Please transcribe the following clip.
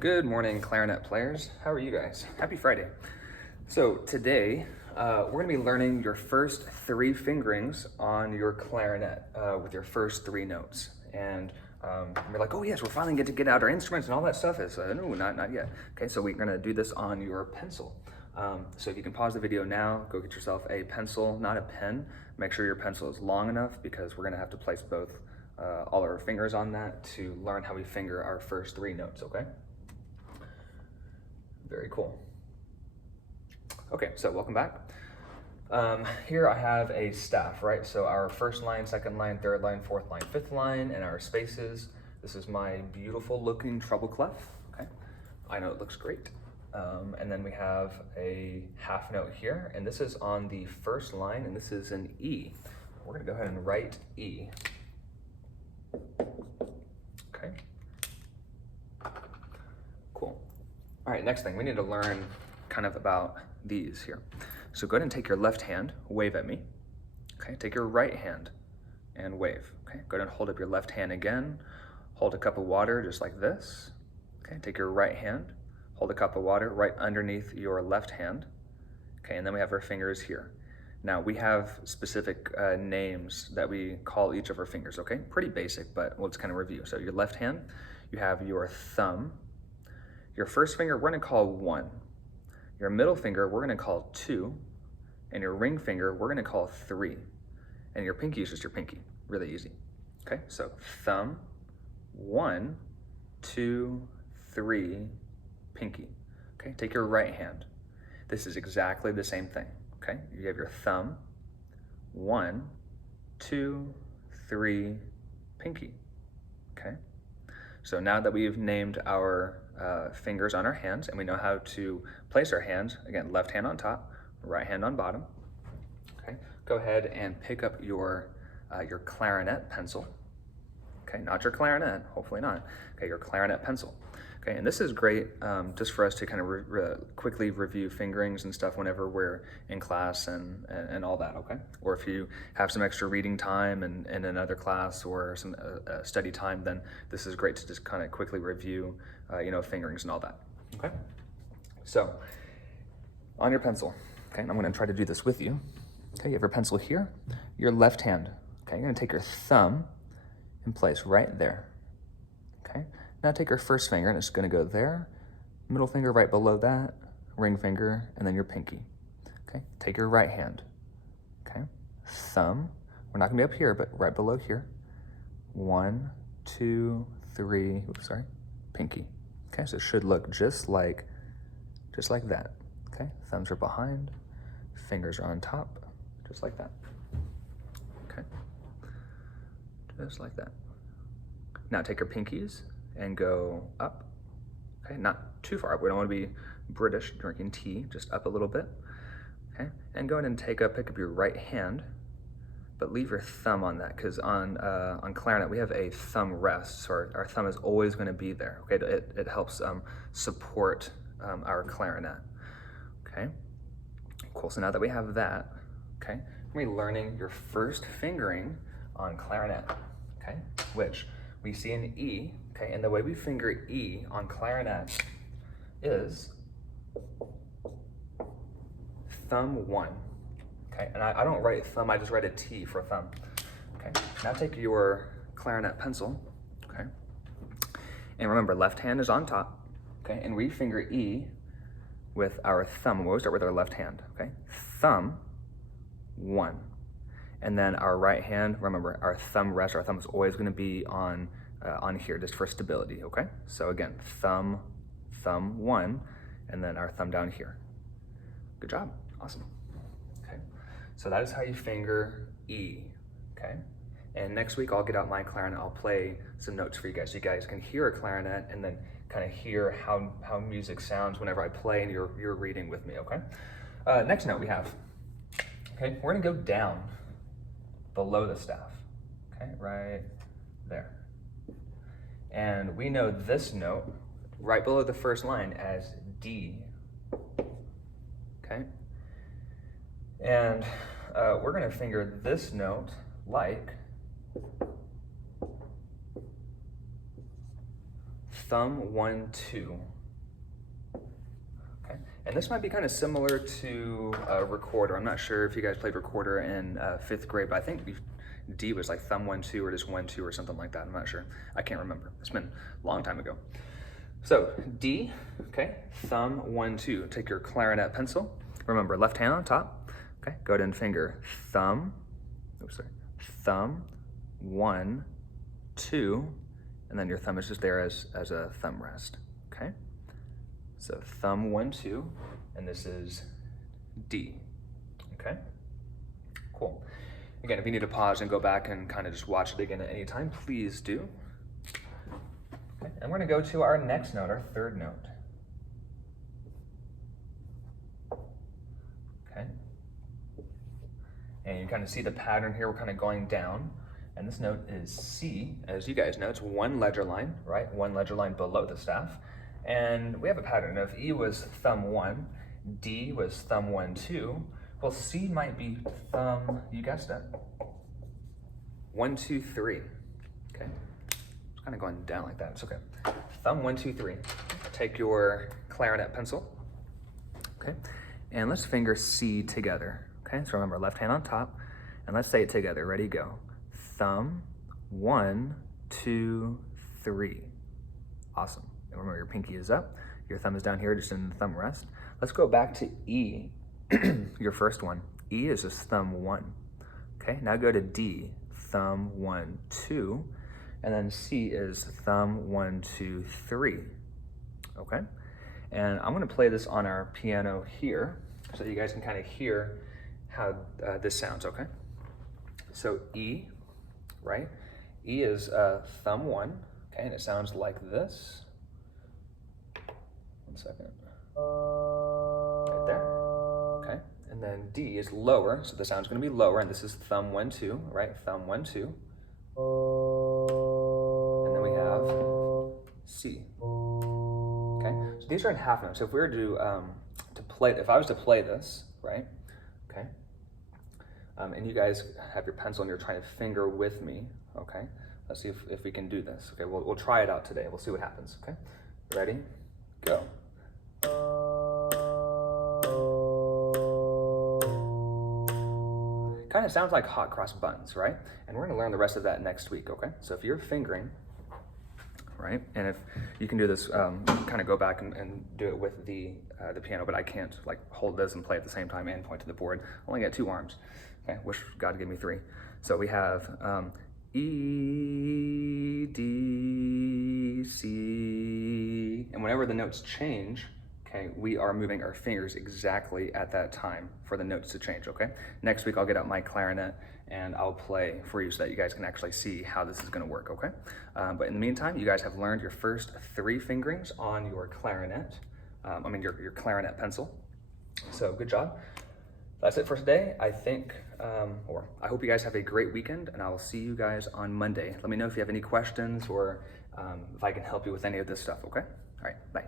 Good morning, clarinet players. How are you guys? Happy Friday. So today, we're gonna be learning your first 3 fingerings on your clarinet with your first 3 notes. And we're like, oh yes, we're finally getting to get out our instruments and all that stuff. Is no, not yet. Okay, so we're gonna do this on your pencil. So if you can pause the video now, go get yourself a pencil, not a pen. Make sure your pencil is long enough because we're gonna have to place both all our fingers on that to learn how we finger our first 3 notes, okay? Very cool. Okay, so welcome back. Here I have a staff, right? So our first line, second line, third line, fourth line, fifth line, and our spaces. This is my beautiful looking treble clef, okay? I know it looks great. And then we have a half note here, and this is on the first line, and this is an E. We're gonna go ahead and write E. Okay. Cool. All right, next thing, we need to learn kind of about these here. So go ahead and take your left hand, wave at me. Okay, take your right hand and wave. Okay, go ahead and hold up your left hand again. Hold a cup of water just like this. Okay, take your right hand, hold a cup of water right underneath your left hand. Okay, and then we have our fingers here. Now we have specific names that we call each of our fingers, okay? Pretty basic, but let's kind of review. So your left hand, you have your thumb. Your first finger, we're gonna call 1. Your middle finger, we're gonna call 2. And your ring finger, we're gonna call 3. And your pinky is just your pinky, really easy. Okay, so thumb, 1, 2, 3, pinky. Okay, take your right hand. This is exactly the same thing, okay? You have your thumb, 1, 2, 3, pinky, okay? So now that we've named our fingers on our hands and we know how to place our hands, again, left hand on top, right hand on bottom, okay? Go ahead and pick up your clarinet pencil, okay? Not your clarinet, hopefully not, okay? Your clarinet pencil, okay? And this is great just for us to kind of quickly review fingerings and stuff whenever we're in class and all that, okay? Or if you have some extra reading time in another class or some study time, then this is great to just kind of quickly review, fingerings and all that, okay? So on your pencil, okay, and I'm gonna try to do this with you. Okay, you have your pencil here, your left hand, okay? You're gonna take your thumb and place right there, okay? Now take your first finger and it's gonna go there, middle finger right below that, ring finger, and then your pinky, okay? Take your right hand, okay? Thumb, we're not gonna be up here, but right below here. 1, 2, 3, oops, sorry, pinky. Okay, so it should look just like that, okay? Thumbs are behind, fingers are on top, just like that, okay? Just like that. Now take your pinkies and go up, okay? Not too far up, we don't wanna be British drinking tea, just up a little bit, okay? And go ahead and pick up your right hand, but leave your thumb on that, because on clarinet, we have a thumb rest, so our thumb is always gonna be there, okay? It helps support our clarinet, okay? Cool, so now that we have that, okay, we're gonna be learning your first fingering on clarinet, okay? Which we see an E, okay? And the way we finger E on clarinet is thumb 1. Okay, and I don't write thumb, I just write a T for thumb. Okay, now take your clarinet pencil, okay? And remember, left hand is on top, okay? And we finger E with our thumb. We always start with our left hand, okay? Thumb, 1. And then our right hand, remember, our thumb rest, our thumb is always gonna be on here, just for stability, okay? So again, thumb, 1, and then our thumb down here. Good job, awesome. So that is how you finger E, okay? And next week I'll get out my clarinet, I'll play some notes for you guys so you guys can hear a clarinet and then kind of hear how music sounds whenever I play and you're reading with me, okay? Next note we have, okay? We're gonna go down below the staff, okay? Right there. And we know this note right below the first line as D, okay? And we're gonna finger this note like thumb, 1, 2. Okay, and this might be kind of similar to a recorder. I'm not sure if you guys played recorder in 5th grade, but I think D was like thumb, 1, 2, or just 1, 2 or something like that. I'm not sure. I can't remember. It's been a long time ago. So D, okay, thumb, 1, 2. Take your clarinet pencil. Remember, left hand on top. Okay, go ahead and finger thumb, thumb, 1, 2, and then your thumb is just there as a thumb rest, okay? So thumb, 1, 2, and this is D, okay? Cool. Again, if you need to pause and go back and kind of just watch it again at any time, please do. Okay, and we're gonna go to our next note, our 3rd note. Okay. And you kind of see the pattern here, we're kind of going down. And this note is C. As you guys know, it's 1 ledger line, right? 1 ledger line below the staff. And we have a pattern. Now, if E was thumb 1, D was thumb 1, 2, well, C might be thumb, you guessed it, 1, 2, 3, okay? It's kind of going down like that, it's okay. Thumb, 1, 2, 3. Take your clarinet pencil, okay? And let's finger C together, okay? So remember, left hand on top, and let's say it together. Ready, go. Thumb, 1, 2, 3. Awesome. And remember, your pinky is up, your thumb is down here, just in the thumb rest. Let's go back to E, your first one. E is just thumb 1. Okay, now go to D, thumb 1, 2, and then C is thumb 1, 2, 3. Okay, and I'm gonna play this on our piano here so you guys can kind of hear how this sounds, okay? So E, right? E is thumb 1, okay, and it sounds like this. 1 second. Right there, okay? And then D is lower, so the sound's gonna be lower, and this is thumb 1, 2, right? Thumb 1, 2. And then we have C, okay? So these are in half notes. So if we were to play, if I was to play this, right? Okay? And you guys have your pencil and you're trying to finger with me, okay? Let's see if we can do this. Okay, we'll try it out today. We'll see what happens, okay? Ready? Go. Kind of sounds like hot cross buns, right? And we're gonna learn the rest of that next week, okay? So if you're fingering, right? And if you can do this, kind of go back and do it with the piano, but I can't like hold this and play at the same time and point to the board. I only got 2 arms, okay? Wish God gave me 3. So we have E, D, C, and whenever the notes change, okay, we are moving our fingers exactly at that time for the notes to change, okay? Next week, I'll get out my clarinet and I'll play for you so that you guys can actually see how this is gonna work, okay? But in the meantime, you guys have learned your first 3 fingerings on your clarinet, your clarinet pencil. So good job. That's it for today. I think, or I hope you guys have a great weekend, and I will see you guys on Monday. Let me know if you have any questions or if I can help you with any of this stuff, okay? All right, bye.